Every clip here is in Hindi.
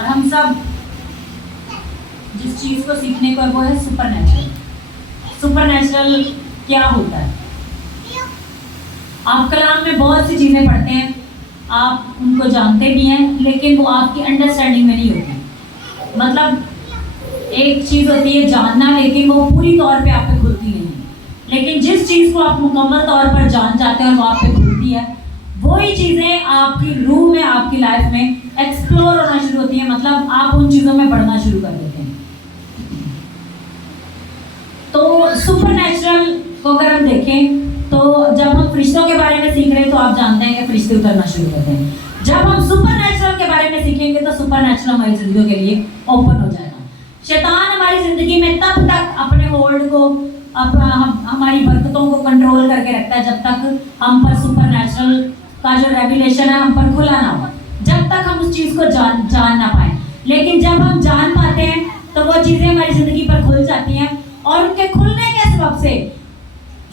और हम सब जिस चीज़ को सीखने को है वो है सुपरनैचुरल। सुपरनैचुरल क्या होता है? आप कलाम में बहुत सी चीज़ें पढ़ते हैं, आप उनको जानते भी हैं, लेकिन वो आपकी अंडरस्टैंडिंग में नहीं होती। मतलब एक चीज़ होती है जानना, लेकिन वो पूरी तौर पे आप पे खुलती नहीं है। लेकिन जिस चीज़ को आप मुकम्मल तौर पर जान जाते हैं और वो आप पे खुलती है, वही चीज़ें आपकी रूह में, आपकी लाइफ में एक्सप्लोर होना शुरू होती है। मतलब आप उन चीज़ों में बढ़ना शुरू कर देते हैं। तो सुपरनैचुरल को अगर हम देखें तो जब हम फरिश्तों के बारे में सीख रहे हैं तो आप जानते हैं कि फरिश्ते उतरना शुरू होते हैं। जब हम सुपरनैचुरल के बारे में सीखेंगे तो सुपरनैचुरल हमारी जिंदगी के लिए ओपन हो जाएगा। शैतान हमारी जिंदगी में तब तक अपने होल्ड को, हमारी बरकतों को कंट्रोल करके रखता है जब तक हम पर सुपरनैचुरल का जो रेवलेशन है हम पर खुला ना हो, जब तक हम उस चीज़ को जान ना पाए। लेकिन जब हम जान पाते हैं तो वो चीज़ें हमारी ज़िंदगी पर खुल जाती हैं, और उनके खुलने के सबब से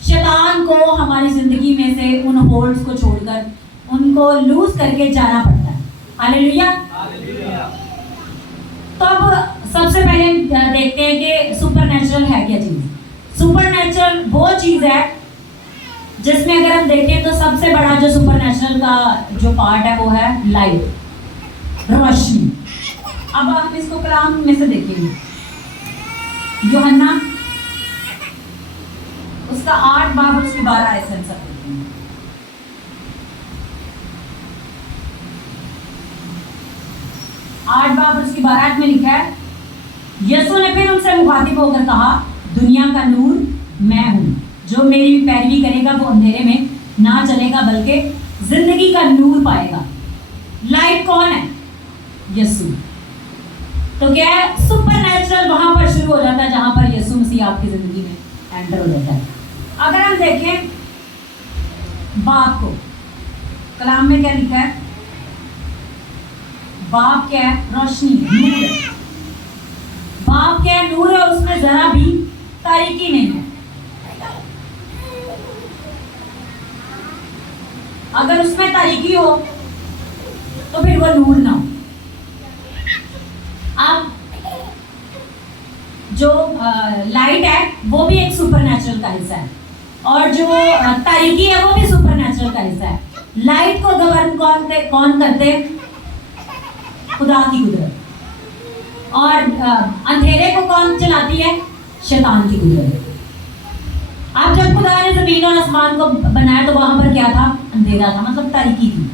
शैतान को हमारी ज़िंदगी में से उन होल्ड्स को छोड़कर उनको लूज करके जाना पड़ता है। हालेलुया। तो अब सबसे पहले देखते हैं कि सुपरनैचुरल है क्या चीज़। सुपरनैचुरल वो चीज़ है जिसमें अगर हम देखें तो सबसे बड़ा जो सुपरनैचुरल का जो पार्ट है वो है लाइट, रोशनी। अब हम इसको कलाम में से देखेंगे। यूहन्ना उसका 8 बाब और उसकी 12 आयत हम सब देखेंगे। आठ बाब और उसकी 12 आयत में लिखा है, यीशु ने फिर उनसे मुखातिब होकर कहा, दुनिया का नूर मैं हूं, जो मेरी पैरवी करेगा वो अंधेरे में ना चलेगा बल्कि जिंदगी का नूर पाएगा। लाइट कौन है? यीशु। तो क्या है? सुपरनैचुरल वहां पर शुरू हो जाता है जहां पर यीशु मसीह आपकी जिंदगी में एंटर हो जाता है। अगर हम देखें बाप को, कलाम में क्या लिखा है? बाप क्या है? रोशनी, नूर है। बाप क्या है? नूर है, उसमें जरा भी तारीकी नहीं है। अगर उसमें तारीकी हो तो फिर वो नूर ना हो। अब जो लाइट है वो भी एक सुपरनैचुरल का हिस्सा है, और जो तारीकी है वो भी सुपरनैचुरल का हिस्सा है। लाइट को गवर्न कौन करते? खुदा की कुदरत। और अंधेरे को कौन चलाती है? शैतान की कुदरत। अब जब खुदा ने जमीन और आसमान को बनाया तो वहां पर क्या था? अंधेरा था, मतलब तारीकी थी।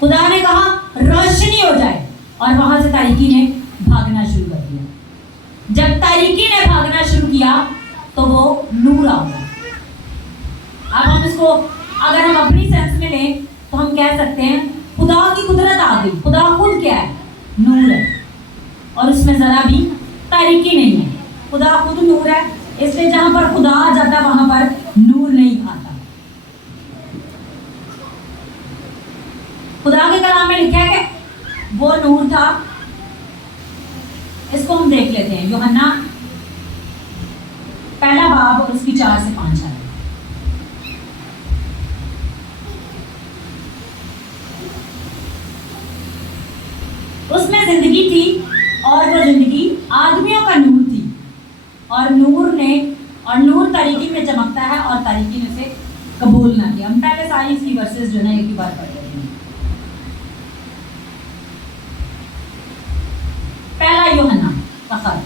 खुदा ने कहा रोशनी हो जाए, और वहां से तारीकी ने भागना शुरू कर दिया। जब तारीकी ने भागना शुरू किया तो वो नूर आ गया। अब हम इसको अगर हम अपनी सेंस में लें तो हम कह सकते हैं खुदा की कुदरत आ गई। खुदा खुद क्या है? नूर है, और उसमें जरा भी तारीकी नहीं है। खुदा खुद नूर है, इसलिए जहां पर खुदा आ जाता है वहां पर नूर नहीं आता। खुदा के कलाम में लिखा है कि वो नूर था। इसको हम देख लेते हैं। यूहन्ना 1 बाब और उसकी 4 से 5 आयत। उसमें जिंदगी थी, और वो जिंदगी आदमियों का नूर थी, और नूर तारीकी में चमकता है और तारीकी में से कबूल ना किया। हम पहले सारी इसकी वर्सेस जो है एक ही बार पढ़ लेते हैं। 1 यूहन्ना का खत,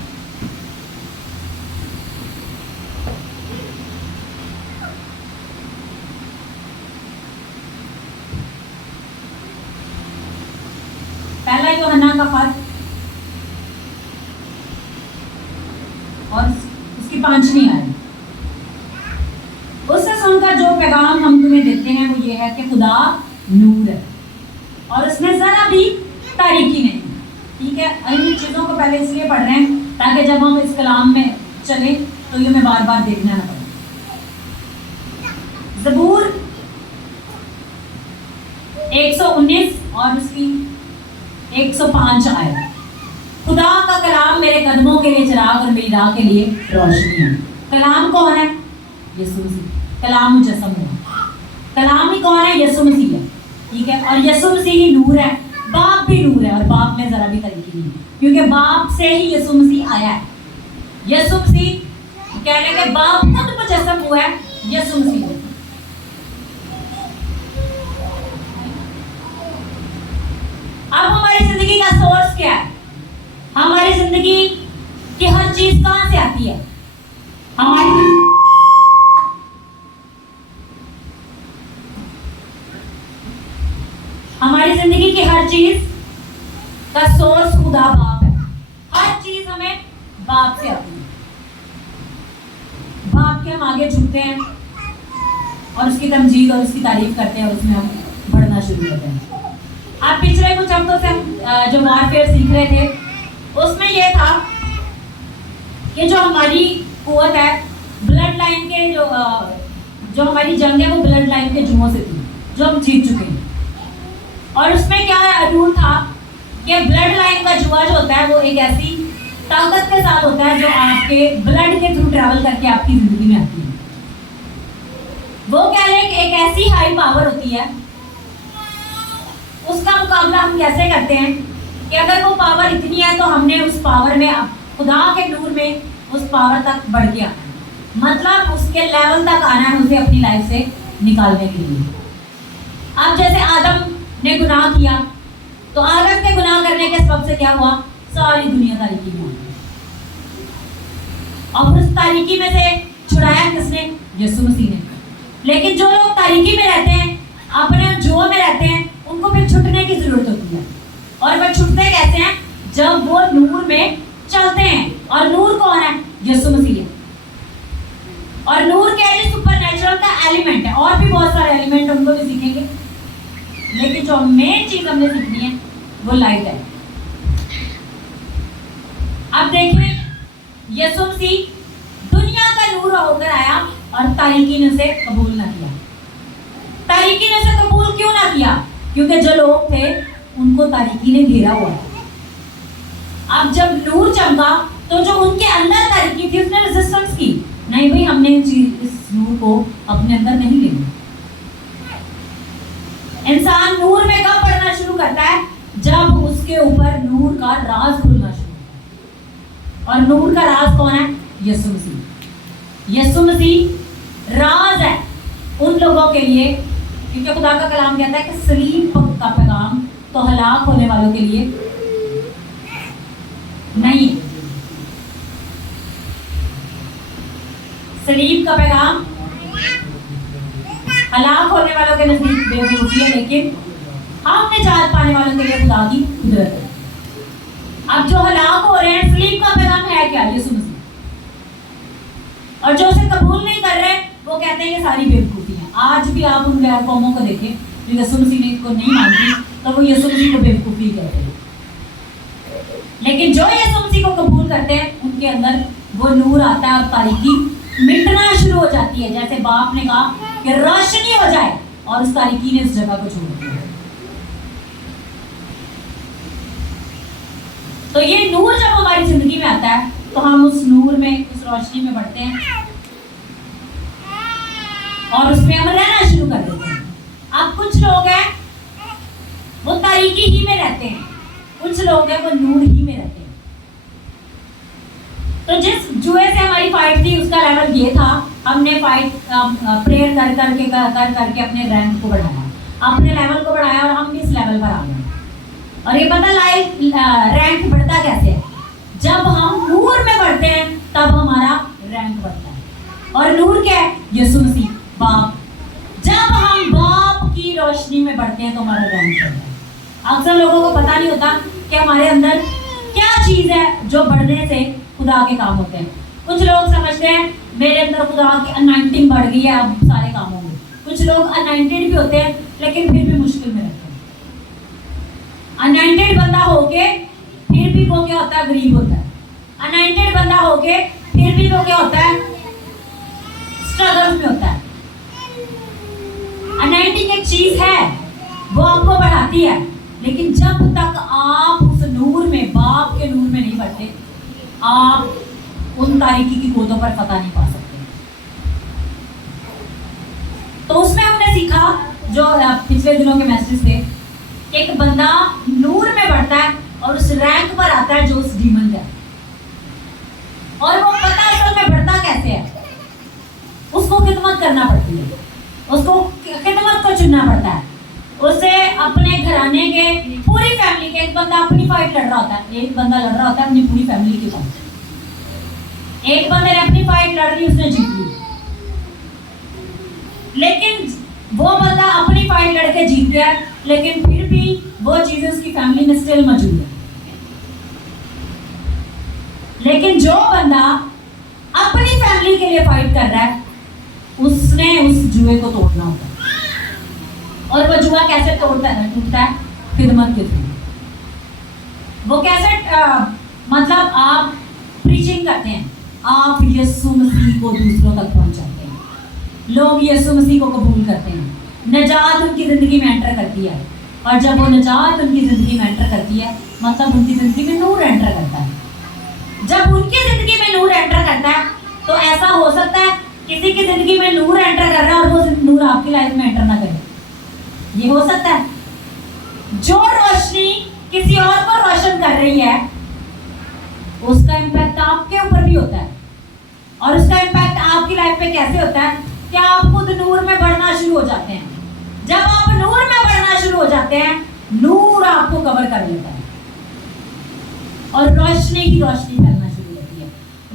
पहला यूहन्ना का खत और उसकी 5वीं आयत। उससे सुनकर जो पैगाम हम तुम्हें देते हैं वो ये है कि खुदा नूर है और उसमें जरा भी तारीकी नहीं। ठीक है, इन चीज़ों को पहले इसलिए पढ़ रहे हैं ताकि जब हम इस कलाम में चले तो ये हमें बार बार देखना ना पड़े। ज़बूर 119 और उसकी 105 आयत। खुदा का कलाम मेरे कदमों के लिए चिराग और मेरी राह के लिए रोशनी है। कलाम कौन है? यीशु मसीह। कलाम मुजस्सम है। कलाम ही कौन है? यीशु मसीह है। ठीक है, और यीशु मसीह ही नूर है। बाप भी नूर है और बाप में जरा भी तरीकी नहीं है, क्योंकि बाप से ही यीशु मसीह आया है। यीशु मसीह कहने के बाप खुद मुजस्सम हुआ है यीशु मसीह। अब हमारी जिंदगी का सोर्स क्या है? हमारी जिंदगी की हर चीज कहां से आती है? हमारी जिंदगी की हर चीज का सोर्स खुदा बाप है। हर चीज हमें बाप से आती है। बाप के हम आगे झुकते हैं और उसकी तमजीद और उसकी तारीफ करते हैं और उसमें हम बढ़ना शुरू करते हैं। आप पिछले कुछ हफ्तों से हम जो वॉरफेयर सीख रहे थे उसमें यह था कि जो हमारी कुव्वत है ब्लड लाइन के जो हमारी जंग है वो ब्लड लाइन के जुओं से थी जो हम जीत चुके हैं। और उसमें क्या रूल था कि ब्लड लाइन का जुआ जो होता है वो एक ऐसी ताकत के साथ होता है जो आपके ब्लड के थ्रू ट्रैवल करके आपकी जिंदगी में आती है। वो कह रहे हैं कि एक ऐसी हाई पावर होती है, उसका मुकाबला हम कैसे करते हैं कि अगर वो पावर इतनी है तो हमने उस पावर में खुदा के नूर में उस पावर तक बढ़ के आना है, मतलब उसके लेवल तक आना है, उसे अपनी लाइफ से निकालने के लिए। अब जैसे आदम ने गुनाह किया तो आदम के गुनाह करने के सबब से क्या हुआ? सारी दुनिया तारीकी में आ गई। और उस तारीकी में से छुड़ाया किसने? यीशु मसीह ने। लेकिन जो लोग तारीकी में रहते हैं, अपने जुओं में रहते हैं, उनको फिर छुटने की जरूरत होती है। और वह छुटते कैसे हैं? जब वो नूर में चलते हैं। और नूर कौन है? यीशु मसीह है। और नूर क्या है? सुपरनैचुरल का एलिमेंट है। और भी बहुत सारे एलिमेंट उनको भी सीखेंगे, लेकिन जो मेन चीज हमने सीखनी है वो लाइट है। अब देखिए, यीशु मसीह दुनिया का नूर होकर आया और तारीकी ने उसे कबूल ना किया। तारीकी ने उसे कबूल क्यों ना किया? क्योंकि जो लोग थे उनको तारीकी ने घेरा हुआ है। अब जब नूर चमका तो जो उनके अंदर तारीकी थी उसने रेजिस्टेंस की, नहीं भाई हमने इस नूर को अपने अंदर नहीं लेना। इंसान नूर में कब पढ़ना शुरू करता है? जब उसके ऊपर नूर का राज खुलना शुरू होता है। और नूर का राज कौन है? यीशु मसीह। यीशु मसीह राज है उन लोगों के लिए, क्योंकि खुदा का कलाम कहता है कि सलीब का पैगाम तो हलाक होने वालों के लिए नहीं। सलीब का पैगाम हलाक होने वालों के नजदीक बेवकूफी है, लेकिन हम निजात पाने वालों के लिए खुदा की कुदरत है। अब जो हलाक हो रहे हैं, सलीब का पैगाम है क्या? यीशु मसीह। और जो उसे कबूल नहीं कर रहे वो कहते हैं ये सारी बेवकूफी है। आज भी आप उन गैर कौमों को देखें जो यीशु मसीह को नहीं मानती, तो वो यीशु मसीह को बेवकूफी कहते हैं। लेकिन जो यीशु मसीह को कबूल करते हैं उनके अंदर वो नूर आता है और तारीकी मिटना शुरू हो जाती है। जैसे बाप ने कहा कि रोशनी हो जाए और उस तारीकी ने इस जगह को छोड़ दिया। तो ये नूर जब हमारी जिंदगी में आता है तो हम उस नूर में, उस रोशनी में बढ़ते हैं और उसमें हम रहना शुरू कर देते हैं। अब कुछ लोग हैं वो तारीकी ही में रहते हैं, कुछ लोग हैं वो नूर ही में रहते हैं। तो जिस जुए से हमारी फाइट थी उसका लेवल ये था, हमने फाइट प्रेयर कर करके अपने रैंक को बढ़ाया, अपने लेवल को बढ़ाया और हम भी इस लेवल पर आ गए। और ये पता लाइफ रैंक बढ़ता कैसे है? जब हम नूर में बढ़ते हैं तब हमारा रैंक बढ़ता है। और नूर क्या है? यीशु मसीह, बाप। जब हम बाप की रोशनी में बढ़ते हैं तो हमारा रैंक बढ़ता है। अक्सर लोगों को पता नहीं होता कि हमारे अंदर क्या चीज़ है जो बढ़ने से खुदा के काम होते हैं। कुछ लोग समझते हैं मेरे अंदर खुदा की अनॉइंटिंग बढ़ गई है, अब सारे काम होंगे। कुछ लोग अनॉइंटेड भी होते हैं लेकिन फिर भी मुश्किल में रहते हैं। अनॉइंटेड बंदा होके फिर भी वो क्या होता है? गरीब होता है। अनॉइंटेड बंदा होके फिर भी वो क्या होता है? स्ट्रगल में होता है। अनॉइंटिंग एक चीज है, वो आपको बढ़ाती है, लेकिन जब तक आप उस नूर में, बाप के नूर में नहीं बढ़ते, आप उन तारीकी की गोदों पर पता नहीं पा सकते। तो उसमें हमने सीखा, जो पिछले दिनों के मैसेज थे, एक बंदा नूर में बढ़ता है और उस रैंक पर आता है जो उस डीमन का है, और वो पता असल में बढ़ता कैसे है, उसको खिदमत करना पड़ती है, उसको खिदमत को चुनना पड़ता है, उसे अपने घराने के पूरी फैमिली के, एक बंदा अपनी फाइट लड़ रहा होता है, एक बंदा लड़ रहा होता है अपनी पूरी फैमिली की फाइट, एक बंदे ने अपनी फाइट लड़ ली, उसने जीत ली, लेकिन वो बंदा अपनी फाइट लड़के जीत गया, लेकिन फिर भी वो चीजें उसकी फैमिली में स्टिल मौजूद है। लेकिन जो बंदा अपनी फैमिली के लिए फाइट कर रहा है, उसने उस जुए को तोड़ना होता है, और वो जुआ कैसे टूटता है? खिदमत के थ्रू। वो कैसे मतलब आप प्रीचिंग करते हैं, आप यीशु मसीह को दूसरों तक पहुंचाते हैं, लोग यीशु मसीह को कबूल करते हैं, नजात उनकी ज़िंदगी में एंटर करती है, और जब वो नजात उनकी ज़िंदगी में एंटर करती है, मतलब उनकी ज़िंदगी में नूर एंटर करता है। जब उनकी ज़िंदगी में नूर एंटर करता है, तो ऐसा हो सकता है किसी की ज़िंदगी में नूर एंटर कर रहा है और वो नूर आपकी लाइफ में एंटर ना करे, ये हो सकता है। जो रोशनी किसी और को रोशन कर रही है, उसका इम्पैक्ट आपके ऊपर भी होता है, और उसका इम्पैक्ट आपकी लाइफ पे कैसे होता है कि आप खुद नूर में बढ़ना शुरू हो जाते हैं। जब आप नूर में बढ़ना शुरू हो जाते हैं, नूर आपको कवर कर लेता है और रोशनी ही रोशनी फैलना शुरू होती है,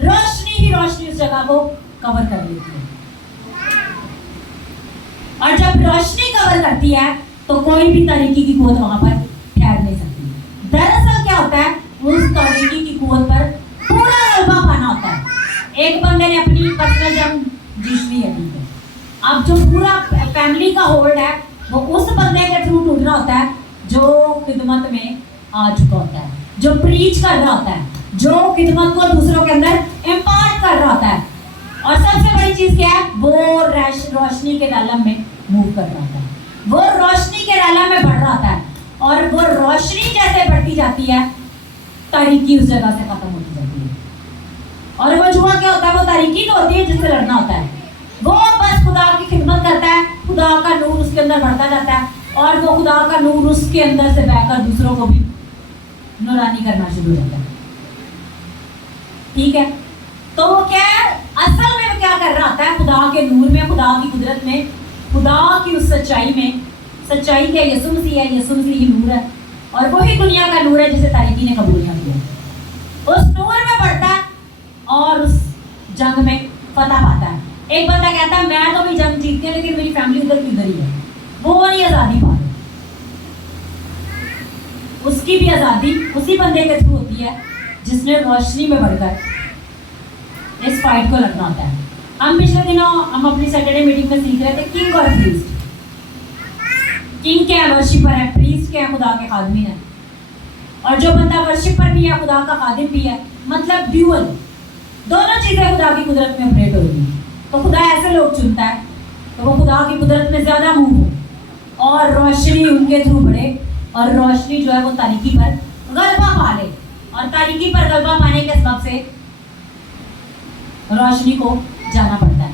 रोशनी ही रोशनी उस जगह को कवर कर लेती है, और जब रोशनी कवर करती है तो कोई भी तरीके की कुव्वत वहां पर ठहर नहीं सकती। दरअसल क्या होता है, उस तरीके की कुव्वत पर पूरा गलबा पाना होता है। एक बंदे ने अपनी पर्सनल जंग जीत ली है, अब जो पूरा फैमिली का होल्ड है वो उस बंदे के थ्रू टूटना होता है जो खिदमत में आ चुका होता है, जो प्रीच कर रहा होता है, जो खिदमत को दूसरों के अंदर इम्पार्ट कर रहा होता है। और सबसे बड़ी चीज क्या है, वो रोशनी के आलम में मूव कर रहा होता है, वो रोशनी के आलम में बढ़ रहा होता है, और वो रोशनी जैसे बढ़ती जाती है, तारीकी उस जगह से खत्म होती जाती है। और वो जुआ क्या होता है, वो तारीकी तो होती है जिससे लड़ना होता है, वो बस खुदा की खिदमत करता है, खुदा का नूर उसके अंदर बढ़ता जाता है, और वो खुदा का नूर उसके अंदर से बहकर दूसरों को भी नूरानी करना शुरू हो जाता है। ठीक है, तो वो क्या है, असल में वो क्या कर रहा होता है, खुदा के नूर में, खुदा की कुदरत में, खुदा की उस सच्चाई में, सच्चाई क्या यीशु मसीह है, यीशु मसीह ही नूर है, और वही दुनिया का नूर है जिसे तारीकी ने कबूल कर लिया। उस नूर में बढ़ता है और उस जंग में फतह पाता है। एक बंदा कहता है मैं तो भी जंग जीत गया, लेकिन मेरी फैमिली उधर की उधर ही है, वो नहीं आज़ादी पा रही। उसकी भी आज़ादी उसी बंदे के थ्रू होती है जिसने रोशनी में बढ़कर इस फाइट को लड़ना होता है। हम पिछले दिनों हम अपनी सैटरडे मीटिंग में सीख रहे थे किंग और प्रीस्ट। किंग क्या है, वर्शिपर है, प्रीस्ट क्या है, खुदा के खादमी है, और जो बंदा वर्शिपर भी है, खुदा का खादिम भी है, मतलब ड्यूअल, दोनों चीज़ें खुदा की कुदरत में ऑपरेट हो रही है। तो खुदा ऐसे लोग चुनता है तो वो खुदा की कुदरत में ज़्यादा मूव हो और रोशनी उनके थ्रू बढ़े, और रोशनी जो है वो तारीकी पर गलबा पा ले, और तारीकी पर गलबा पाने के सबब से रोशनी को जाना पड़ता है।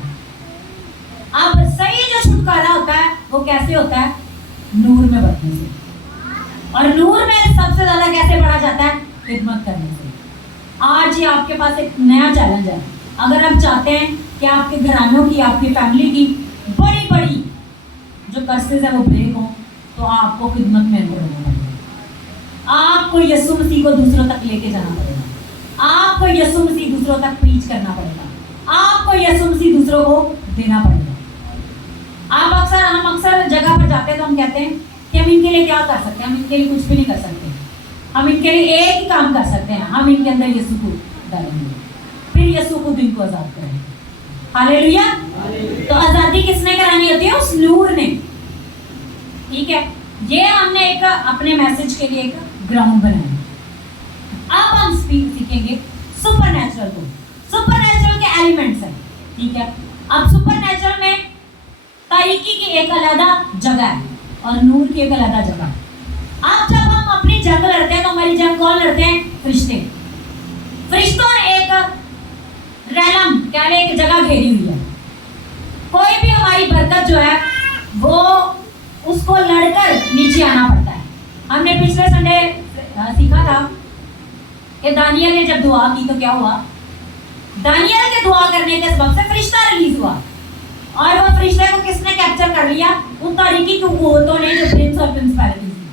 अब सही जो छुटकारा होता है वो कैसे होता है, नूर में बढ़ने से, और नूर में सबसे ज़्यादा कैसे बढ़ा जाता है, खिदमत करने से। आज ही आपके पास एक नया चैलेंज है, अगर आप चाहते हैं कि आपके घरानों की, आपकी फैमिली की बड़ी बड़ी जो कर्सेस है वो ब्रेक हो, तो आपको खिदमत में एंटर होना पड़ेगा। आपको यीशु मसीह को दूसरों तक लेके जाना पड़ेगा, आपको यीशु मसीह दूसरों तक प्रीच करना पड़ेगा, आपको यीशु मसीह दूसरों को देना पड़ेगा। हम अक्सर जगह पर जाते हैं तो हम कहते हैं कि हम इनके लिए क्या कर सकते हैं, हम इनके लिए कुछ भी नहीं कर सकते, हम इनके लिए एक ही काम कर सकते हैं, हम इनके अंदर यीशु को डालेंगे, फिर यीशु खुद इनको आज़ाद करेंगे। हालेलुया। तो आज़ादी किसने करानी होती है, उस नूर ने। ठीक है, ये हमने एक अपने मैसेज के लिए एक ग्राउंड बनाया। अब हम सीखेंगे सुपरनैचुरल को। सुपरनैचुरल के एलिमेंट्स हैं, ठीक है। अब सुपरनैचुरल में तारीकी की एक अलग जगह है और नूर की एक अलग जगह। अब जब हम अपनी जंग लड़ते हैं तो हमारी जंग कौन लड़ते हैं, फरिश्ते। फरिश्तों ने एक रैलम क्या ले एक जगह घेरी हुई है। कोई भी हमारी बरकत जो है वो उसको लड़कर नीचे आना पड़ता है, हमने पिछले संडे सीखा था कि दानियल ने जब दुआ की तो क्या हुआ, दानियल के दुआ करने के सबब से फरिश्ता रिलीज हुआ और वो फरिश्ते को किसने कैप्चर कर लिया, उन तारीकी कुव्वतों ने जो प्रिंस और प्रिंसिपैलिटीज थी,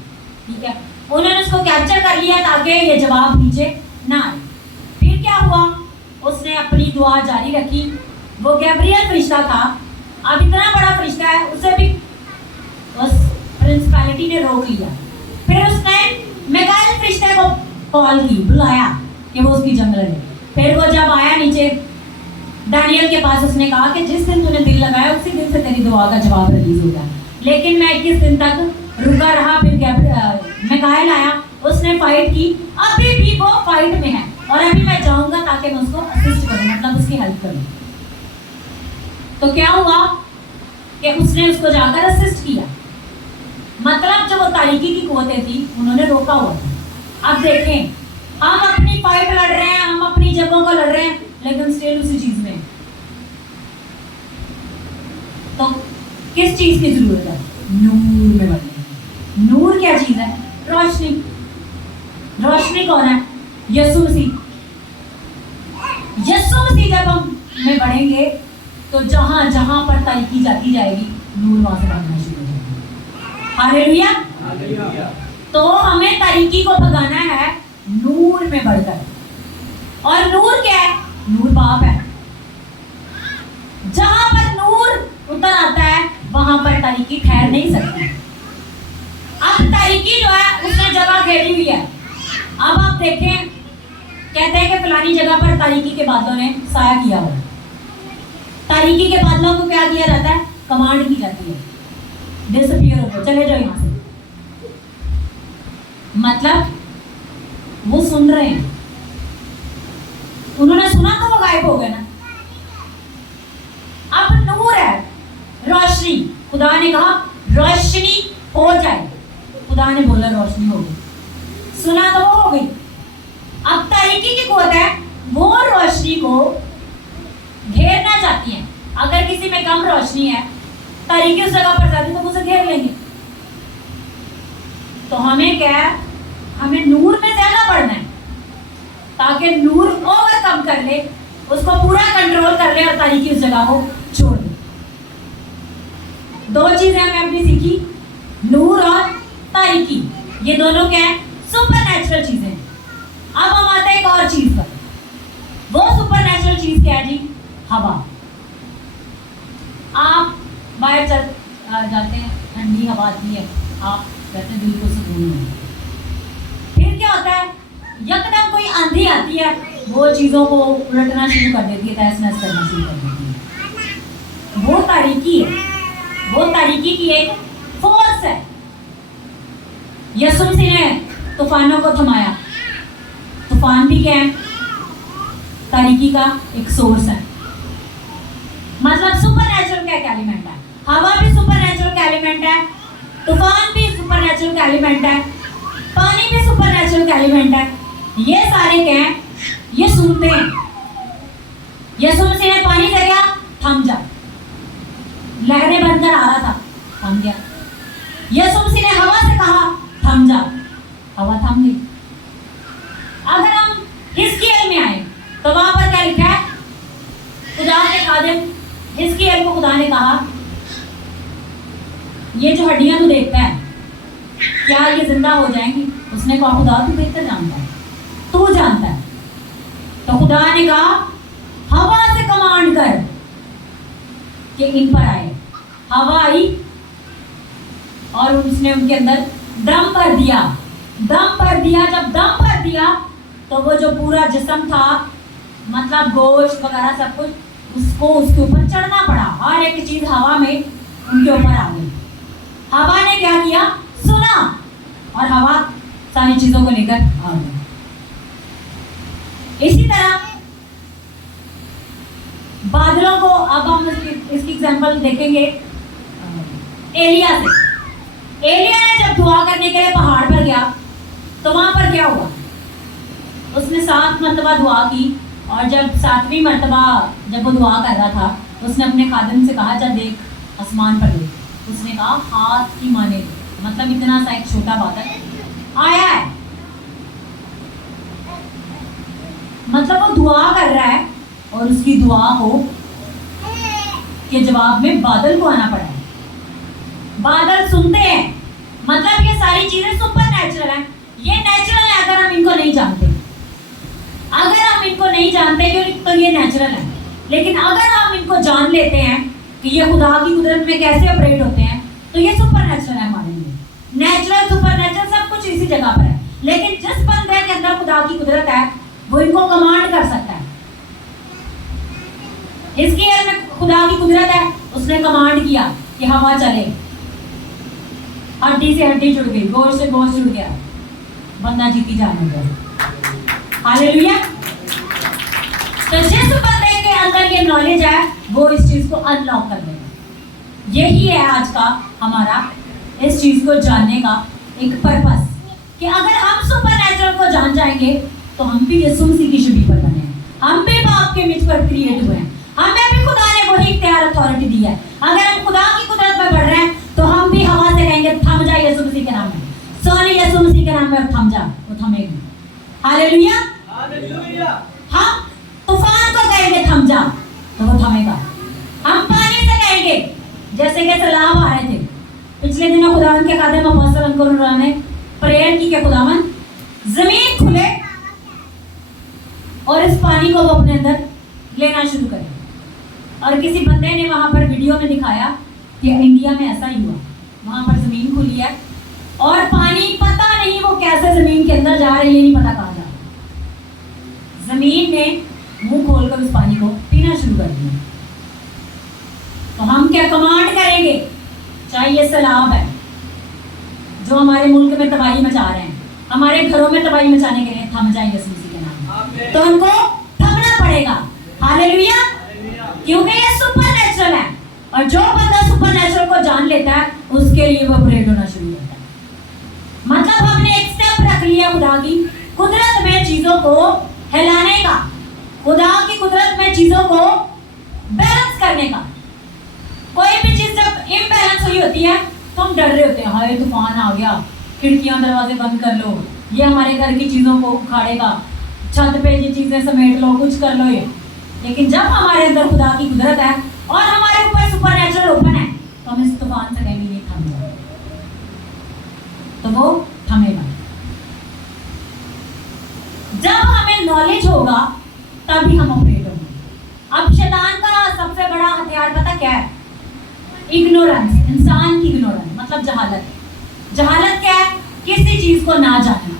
ठीक है, उन्होंने उसको कैप्चर कर लिया ताकि ये जवाब नीचे ना आए। फिर क्या हुआ, उसने अपनी दुआ जारी रखी। वो गैब्रियल फरिश्ता था, अब इतना बड़ा फरिश्ता है, उसे भी उस प्रिंसिपैलिटी ने रोक लिया। फिर उसने मिकाएल फरिश्ते को कॉल की, बुलाया कि वो उसकी जंग लड़े। फिर वो जब आया नीचे दानियल के पास, उसने कहा कि जिस दिन तूने दिल लगाया उसी दिन से तेरी दुआ का जवाब रिलीज होगा। लेकिन मैं 21 दिन तक रुका रहा। फिर मिकाएल आया, उसने फाइट की, अभी भी वो फाइट में है और अभी मैं जाऊंगा ताकि मैं उसको असिस्ट करूं, मतलब उसकी हेल्प करूं। तो क्या हुआ कि उसने उसको जाकर असिस्ट किया, मतलब जो वो तारीकी की कुव्वतें थी उन्होंने रोका हुआ था। अब देखें, हम अपनी फाइट लड़ रहे हैं, हम अपनी जगहों को लड़ रहे हैं, लेकिन स्टिल उसी चीज में। तो किस चीज की जरूरत है? नूर में बढ़ने। नूर क्या चीज है? रोशनी। रोशनी कौन है? यीशु मसीह। यीशु मसीह जब हम में बढ़ेंगे तो जहां जहां पर तारीकी जाती जाएगी, नूर वहां से भागना शुरू हो जाएगा। हालेलुया। तो हमें तारीकी को भगाना है नूर में बढ़कर। और नूर क्या है? नूर बाप है। जहां पर नूर उतर आता है वहां पर तारीकी ठहर नहीं सकती। अब तारीकी जो है उसने जगह घेरी हुई है। अब आप देखें, कहते हैं कि फलानी जगह पर तारीकी के बादलों ने साया किया हुआ। तारीकी के बादलों को क्या किया जाता है? कमांड की जाती है, डिसअपीयर हो जाओ, चले जाओ यहां से। मतलब वो सुन रहे हैं, उन्होंने सुना तो वो गायब हो गए ना। अब नूर है, रोशनी। खुदा ने कहा रोशनी हो जाए, खुदा ने बोला रोशनी हो गई, सुना तो वो हो गई। अब तारीकी की कुव्वत है, वो रोशनी को घेरना चाहती है। अगर किसी में कम रोशनी है, तारीकी उस जगह पर जाती तो उसे घेर लेंगे। तो हमें क्या है? हमें नूर में ज्यादा बढ़ना है ताकि नूर ओवरकम कर ले, उसको पूरा कंट्रोल कर ले और तारीकी उस जगह को छोड़ दे। दो चीजें हमें अपनी सीखी, नूर और तारीकी। ये दोनों क्या है? सुपर नेचुरल चीजें। अब हम आते हैं एक और चीज पर। वो सुपर नेचुरल चीज क्या है जी? हवा। आप बाहर चल जाते हैं, ठंडी हवा आती है, आप कहते हैं दिल को सुकून है। फिर क्या होता है? यकदम कोई आंधी आती है, वो चीजों को उलटना शुरू कर देती है, तहस नहस करना शुरू कर देती है। वो तारीकी है, वो तारीकी की एक फोर्स है। यीशु मसीह ने तूफानों को थमाया। तूफान भी क्या है? तारीकी का एक सोर्स है। मतलब सुपरनैचुरल का एक एलिमेंट है। हवा भी सुपरनैचुरल का एलिमेंट है, तूफान भी सुपरनैचुरल का एलिमेंट है, पानी भी सुपरनैचुरल का एलिमेंट है। ये सारे क्या हैं? ये सुनते हैं। यीशु मसीह ने पानी से क्या? थम जा। लहरें बनकर आ रहा था, थम गया। यीशु मसीह ने हवा से कहा थम जा, हवा थम गई। अगर हम हिजकिय्याह में आए तो वहां पर क्या लिखा है? खुदा के खादिम हिजकिय्याह को खुदा ने कहा, ये जो हड्डियां तू देखता है क्या ये जिंदा हो जाएंगी? उसने कहा खुदा तू बेहतर जानता है, तू जानता है। तो खुदा ने कहा हवा से कमांड कर कि इन पर आए। हवा आई और उसने उनके अंदर दम भर दिया। दम भर दिया, जब दम भर दिया तो वो जो पूरा जिस्म था, मतलब गोश्त वगैरह सब कुछ, उसको उसके ऊपर चढ़ना पड़ा। हर एक चीज हवा में उनके ऊपर आ गई। हवा ने क्या किया? सुना, और हवा सारी चीजों को लेकर आ गई। इसी तरह बादलों को, अब हम इसकी एग्जांपल देखेंगे एलिया से। एलिया ने जब दुआ करने के लिए पहाड़ पर गया तो वहां पर क्या हुआ? उसने 7 मरतबा दुआ की, और जब 7वीं मरतबा जब वो दुआ कर रहा था, उसने अपने खादिम से कहा, जा देख आसमान पर देख। उसने कहा हाथ की माने, मतलब इतना सा एक छोटा बादल आया है, मतलब वो दुआ कर रहा है और उसकी दुआ को के जवाब में बादल को आना पड़ा है। बादल सुनते हैं, मतलब ये सारी चीजें सुपर नेचुरल है। ये नेचुरल है अगर हम इनको नहीं जानते। अगर हम इनको नहीं जानते तो ये नेचुरल है, लेकिन अगर हम इनको जान लेते हैं कि ये खुदा की कुदरत में कैसे ऑपरेट होते हैं, तो ये सुपर नेचुरल है हमारे लिए। नेचुरल सुपर नेचुरल सब कुछ इसी जगह पर है, लेकिन जिस बंदे के अंदर खुदा की कुदरत है वो इनको कमांड कर सकता है। हिजकिय्याह में खुदा की कुदरत है, उसने कमांड किया कि हवा चले, हड्डी से हड्डी जुड़ गई, गोश्त से गोश्त जुड़ गया, बंदा जीती जान हो गया। हालेलुया। तो जिस बंदे के अंदर ये नॉलेज है वो इस चीज को अनलॉक कर देगा। यही है आज का हमारा इस चीज को जानने का एक पर्पस, कि अगर हम सुपर नेचुरल को जान जाएंगे तो हम भी यीशु मसीह की शबीह पर बने हैं, हम भी बाप के इमेज पर क्रिएट हुए हैं, हमें भी खुदा ने वही इख्तियार अथॉरिटी दी है। अगर हम खुदा की कुदरत में बढ़ रहे हैं तो हम भी हवा से कहेंगे थम जा यीशु मसीह के नाम में, सोनी यीशु मसीह के नाम में थम जा, वो थमेगी। हालेलुया। हम तूफान को कहेंगे थम जा तो वो थमेगा। हम पानी से कहेंगे, जैसे कि सैलाब आ रहे थे पिछले दिनों, खुदावन के खादिम अपोस्तल अंकुर ने प्रेयर की कि खुदावन जमीन खुले और इस पानी को वो अपने अंदर लेना शुरू करे। और किसी बंदे ने वहां पर वीडियो में दिखाया कि इंडिया में ऐसा ही हुआ, वहां पर जमीन खुली है और पानी पता नहीं वो कैसे जमीन के अंदर जा रही है, नहीं पता कहां जा रहा। जमीन ने मुंह खोलकर उस पानी को पीना शुरू कर दिया। तो हम क्या कमांड करेंगे, चाहे ये सैलाब है जो हमारे मुल्क में तबाही मचा रहे हैं, हमारे घरों में तबाही मचाने के लिए, थम जाएंगे यीशु मसीह के नाम में, तो उनको थमना पड़ेगा। हालेलुया। क्योंकि ये सुपर नेचुरल है, और जो बंदा सुपर नेचुरल को जान लेता है उसके लिए वो ऑपरेट होना शुरू होता है। मतलब हमने एक स्टेप रख लिया खुदा की कुदरत में चीजों को हिलाने का, खुदा की कुदरत में चीजों को बैलेंस करने का। कोई भी चीज जब इम्बैलेंस हुई होती है तो हम डर रहे होते हैं, हाय तूफान आ गया, खिड़कियां दरवाजे बंद कर लो, ये हमारे घर की चीजों को उखाड़ेगा, छत पे ये चीजें समेट लो, कुछ कर लो ये। लेकिन जब हमारे अंदर खुदा की कुदरत है और हमारे ऊपर सुपर नेचुरल ओपन है तो हम इस तूफान से कहेंगे ये थम जाए, तो वो थमेगा। जब हमें नॉलेज होगा तभी हम ऑपरेट होंगे। अब शैतान का सबसे बड़ा हथियार पता क्या है? इग्नोरेंस, इंसान की इग्नोरेंस, मतलब जहालत। जहालत क्या है? किसी चीज को ना जानना।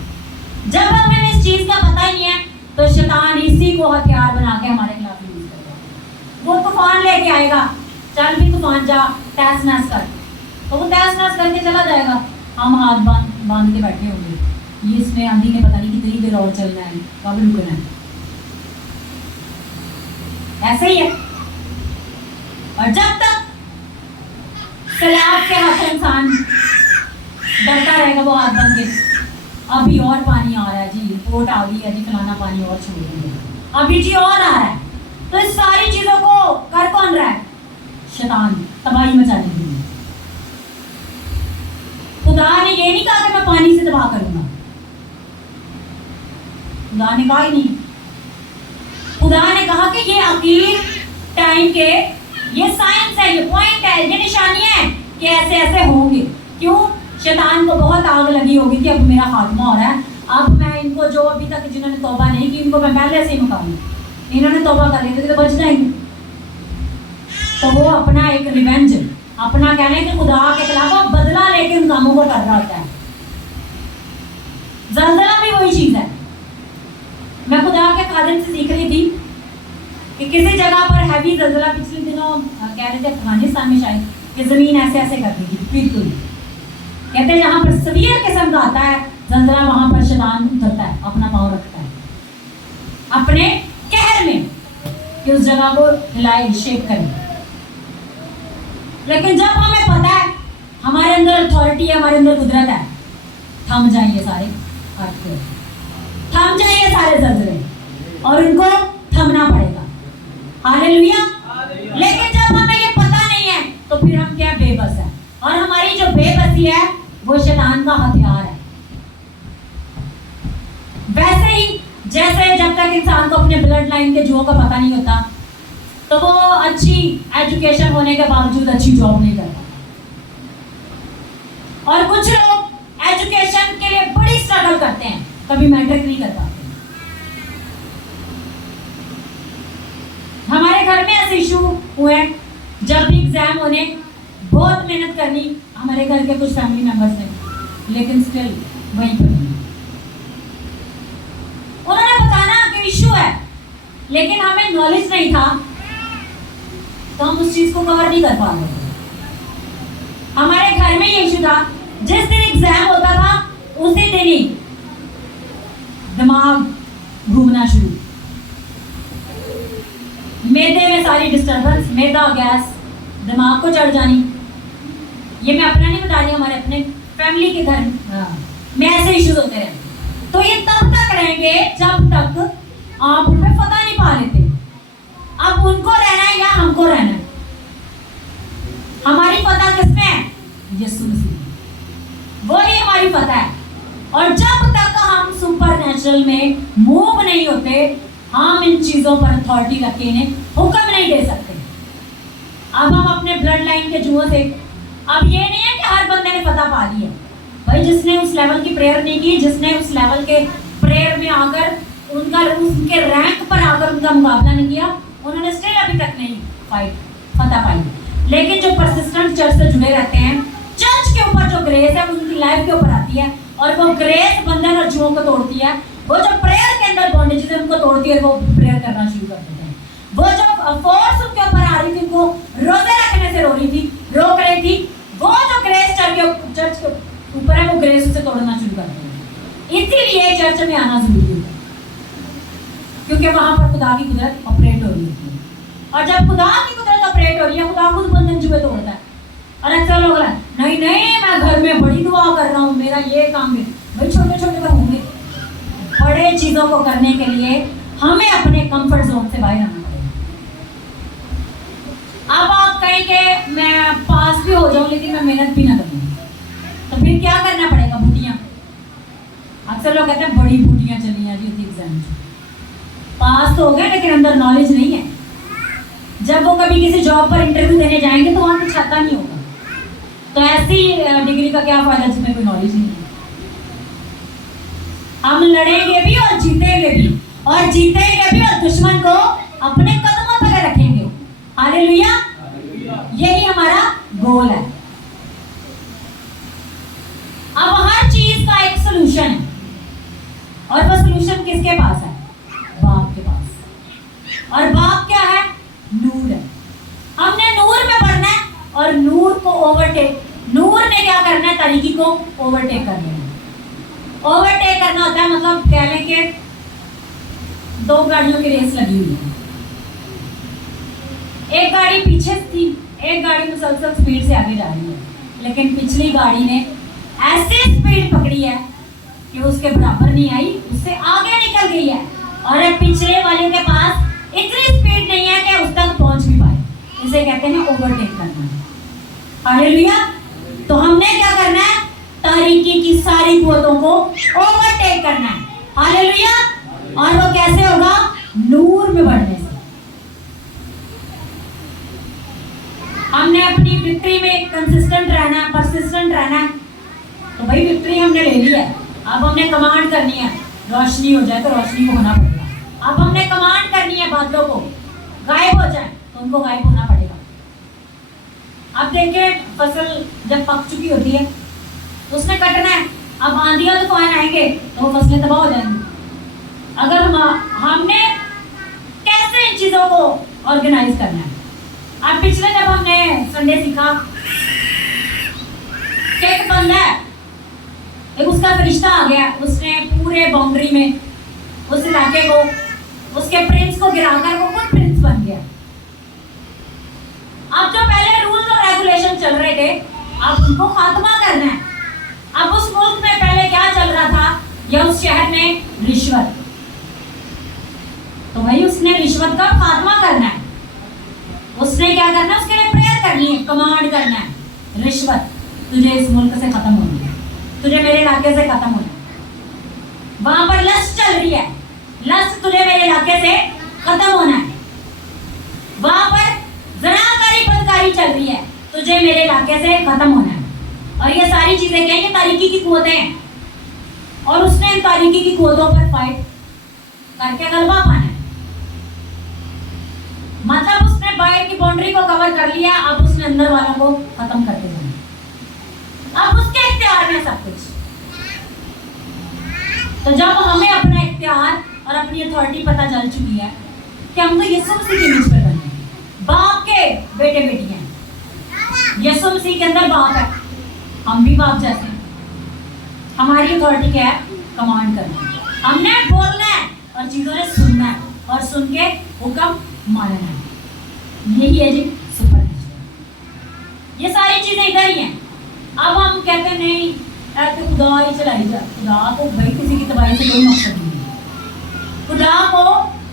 जब हमें इस चीज का पता ही नहीं है तो शैतान इसी को हथियार बना के हमारे खिलाफ यूज करेगा। वो तूफान लेके आएगा, चल भी तूफान जा, तहस नहस कर, तो वो तहस नहस करके चला जाएगा। हम हाथ बांध के बैठे होंगे, ये इसमें आंधी ने पता नहीं कितनी देर और चलना है, कब रुकना है। ऐसे ही है। और जब तक सैलाब के हाथ इंसान डरता रहेगा, वो हाथ बंद के अभी और पानी आ रहा है जी, रिपोर्ट आ गई है जी, फलाना पानी और छोड़ दिया, अभी जी और आ रहा है, तो इस सारी चीजों को कर कौन रहा है? शैतान, तबाही मचाने के लिए। खुदा ने ये नहीं कहा कि मैं पानी से तबाह करूंगा, खुदा ने कहा ही नहीं। खुदा ने कहा कि ये आखिर टाइम के, ये साइंस है, ये पॉइंट है, ये निशानियां हैं कि ऐसे ऐसे होंगे। क्यों? शैतान को बहुत आग लगी होगी कि अब मेरा खात्मा हो रहा है, अब मैं इनको जो अभी तक जिन्होंने तौबा नहीं की इनको मैं पहले से ही मुका लूं, इन्होंने तौबा कर लिया तो बच जाएंगे। तो वो अपना एक रिवेंज, अपना कहने के खुदा के खिलाफ बदला लेके उन कामों को कर रहा होता है। जलजला भी वही चीज है। मैं खुदा के खादिम से सीख रही थी कि किसी जगह पर हैवी जलजला, पिछले दिनों कह रहे थे अफगानिस्तान में शायद, कि जमीन ऐसे ऐसे कर रही थी, बिल्कुल कहते हैं जहां पर सवियर किस्म का आता है जलजला, वहां पर शैतान उतरता है, अपना पांव रखता है अपने कहर में कि उस जगह को हिलाए, शेक करे। लेकिन जब हमें पता है हमारे अंदर अथॉरिटी है, हमारे अंदर कुदरत है, थम जाएंगे सारे अर्थक्वेक, थम जाएंगे सारे जलजले, और इनको थमना पड़ेगा। हालेलुया। लेकिन जब हमें ये पता नहीं है तो फिर हम क्या? बेबस है। और हमारी जो बेबसी है वो शैतान का हथियार है। जैसे जब तक इंसान को अपने ब्लड लाइन के जुओं का पता नहीं होता तो वो अच्छी एजुकेशन होने के बावजूद अच्छी जॉब नहीं कर पाता। और कुछ लोग एजुकेशन के लिए बड़ी स्ट्रगल करते हैं, कभी मैट्रिक नहीं कर पाते। हमारे घर में ऐसे इशू हुए, जब भी एग्जाम होने बहुत मेहनत करनी, हमारे घर के कुछ फैमिली मेंबर्स ने, लेकिन स्टिल वहीं पर नहीं। उन्होंने बताना कि इशू है, लेकिन हमें नॉलेज नहीं था तो हम उस चीज को कवर नहीं कर पा रहे थे। हमारे घर में ये इशू था, जिस दिन एग्जाम होता था उसी दिन ही दिमाग घूमना शुरू, मैदे में सारी डिस्टर्बेंस, मैदा गैस दिमाग को चढ़ जानी। ये मैं अपना नहीं बता रही, हमारे अपने फैमिली के घर में ऐसे इश्यूज होते हैं। तो ये तब तक रहेंगे जब तक आप उन्हें पता नहीं पा लेते अब उनको रहना है या हमको रहना है। हमारी पता किसमें है? यीशु मसीह, वो ही हमारी पता है। और जब तक हम सुपर नेचुरल में मूव नहीं होते, हम इन चीजों पर अथॉरिटी रख के इन्हें हुक्म नहीं दे सकते। अब हम अपने ब्लड लाइन के जुओं से, अब ये नहीं है कि हर बंदे ने पता पा लिया भाई। जिसने उस लेवल की प्रेयर नहीं की, जिसने उस लेवल के प्रेयर में आकर उनके रैंक पर आकर उनका मुकाबला नहीं किया, उन्होंने स्टिल अभी तक नहीं पता पाई। लेकिन जो परसिस्टेंट चर्च से जुड़े रहते हैं, चर्च के ऊपर जो ग्रेस है उनकी लाइफ के ऊपर आती है, और वो ग्रेस बंधन और जुओं को तोड़ती है। वो जो प्रेयर के अंदर बॉन्डेज है उनको तोड़ती है, वो प्रेयर करना शुरू कर देते हैं। वो जो फोर्स उनके ऊपर आ रही थी, उनको रोजे रखने से रोक रही थी, वो जो ग्रेस चर्च के ऊपर है, वो ग्रेस उसे तोड़ना शुरू कर देते हैं। इसीलिए चर्च में आना जरूरी है, क्योंकि वहां पर खुदा की कुदरत ऑपरेट हो रही है। और जब खुदा की कुदरत ऑपरेट हो रही है, खुदा खुद बंधन जुए तोड़ता है। और अक्सर लोग नहीं मैं घर में बड़ी दुआ कर रहा हूँ, मेरा ये काम है भाई। छोटे छोटे तो होंगे, बड़े चीजों को करने के लिए हमें अपने कंफर्ट जोन से बाहर आना पड़ेगा। अब आप कहें कि मैं पास भी हो जाऊं लेकिन मैं मेहनत भी ना करूँ, तो फिर क्या करना पड़ेगा? बूटियां, अक्सर लोग कहते हैं बड़ी बूटियां चली हैं जी एग्जाम, पास तो हो गए लेकिन अंदर नॉलेज नहीं है। जब वो कभी किसी जॉब पर इंटरव्यू देने जाएंगे तो वहां कुछ आता नहीं होगा, तो ऐसी डिग्री का क्या फायदा जिसमें कोई नॉलेज नहीं है। हम लड़ेंगे भी और जीतेंगे भी, और दुश्मन को अपने कदमों तक रखेंगे। हालेलुया, यही हमारा गोल है। अब हर चीज का एक सोल्यूशन है, और वो सोल्यूशन किसके पास है? बाप के पास। और बाप क्या है? नूर है। हमने नूर में बढ़ना है, और नूर को नूर ने क्या करना है? तरीकी को ओवरटेक करना है। ओवरटेक करना होता है मतलब कह लें कि दो गाड़ियों की रेस लगी हुई है, एक गाड़ी पीछे थी, एक गाड़ी मुसलसल स्पीड से आगे जा रही है, लेकिन पिछली गाड़ी ने ऐसे स्पीड पकड़ी है कि उसके बराबर नहीं आई, उससे आगे निकल गई है। और पिछले वाले के पास इतनी स्पीड नहीं है कि उस तक पहुंच भी पाए। इसे कहते हैं ओवरटेक करना। हालेलुया। तो हमने क्या करना है? तारीकी की सारी कुव्वतों को ओवरटेक करना है। हालेलुया। और वो कैसे होगा? नूर में बढ़ने से। हमने अपनी विक्ट्री में कंसिस्टेंट रहना है, परसिस्टेंट रहना है। तो भाई विक्ट्री हमने ले ली है, अब हमने कमांड करनी है। रोशनी हो जाए तो रोशनी को होना पड़ेगा। अब हमने कमांड करनी है बादलों को, गायब हो जाए तो उनको गायब होना पड़ेगा। अब देखिए फसल जब पक चुकी होती है तो उसने कटना है। अब आंधियां तूफान आएंगे तो फसलें तबाह हो जाएंगी। अगर हमने कैसे इन चीजों को ऑर्गेनाइज करना है? अब पिछले जब हमने संडे सीखा कि एक बंदा है, एक उसका फरिश्ता आ गया, उसने पूरे बाउंड्री में उस इलाके को, उसके प्रिंस को गिराकर वो खुद प्रिंस बन गया। अब जो पहले रूल्स और रेगुलेशन चल रहे थे, अब उनको खात्मा करना है। अब उस मुल्क में पहले क्या चल रहा था, या उस शहर में रिश्वत, तो भाई उसने रिश्वत का खात्मा करना है। उसने क्या करना है? उसके लिए प्रेयर करनी है, कमांड करना है। रिश्वत तुझे इस मुल्क से खत्म होनी है, तुझे मेरे इलाके से खत्म होना है। वहां पर लस्ट चल रही है, से खत्म होना है। वहां पर जनाकारी बदकारी चल रही है, तुझे मेरे इलाके से खत्म होना है। और ये सारी चीजें क्या है? ये तारीकी की कुव्वतें हैं, और उसने इन तारीकी की कुव्वतों पर फाइट करके गलबा पाना है। मतलब उसने बाहर की बाउंड्री को कवर कर लिया, अब उसने अंदर वालों को खत्म कर दिया। अब उसके इख्तियार में सब कुछ। तो जब हमें अपना इख्तियार और अपनी अथॉरिटी पता चल चुकी है कि हम तो यीशु मसीह की इमेज पर बने, बाप के बेटे बेटी हैं। यीशु मसीह के अंदर बाप है, हम भी बाप जैसे हैं। हमारी अथॉरिटी क्या है? कमांड करना। हमने बोलना है और चीजों ने सुनना है, और सुन के हुक्म मानना है। यही है जी सुपरनैचुरल। ये सारी चीजें इधर ही हैं। अब हम कहते हैं नहीं ऐसे खुदा ही चलाई जा, खुदा को भाई किसी की तबाही से कोई मकसद नहीं है। खुदा को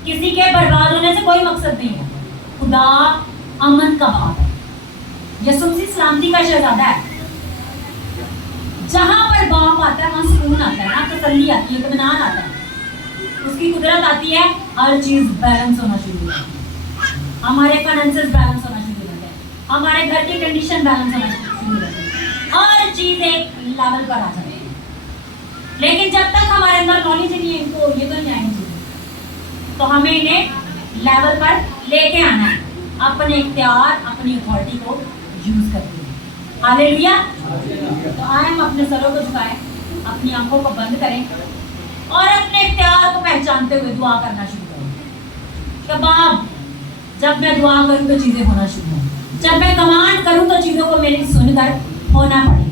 किसी के बर्बाद होने से कोई मकसद नहीं है। खुदा अमन का बाप है। यीशु मसीह सलामती का शहजादा है। जहां पर बाप आता है वहां सुकून आता है ना, तसल्ली आती है, इत्मीनान आता है, उसकी कुदरत आती है, हर चीज बैलेंस होना शुरू होता है। हमारे फाइनेंसेस बैलेंस होना शुरू होते हैं, हमारे घर की कंडीशन बैलेंस होना शुरू होती है, हर चीज एक लेवल पर आ जाती है। लेकिन जब तक हमारे अंदर नॉलेज नहीं है, इनको ये तो नहीं आएंगे, तो हमें इन्हें लेवल पर लेके आना है, अपने इख्तियार, अपनी अथॉरिटी को यूज करके। हालेलुया। तो आए हम अपने सरों को झुकाएं, अपनी आंखों को बंद करें और अपने इख्तियार को पहचानते हुए दुआ करना शुरू करें कि बाप, जब मैं दुआ करूं तो चीजें होना शुरू हो, जब मैं कमांड करूं तो चीजों को मेरी सुनकर होना पड़ेगा।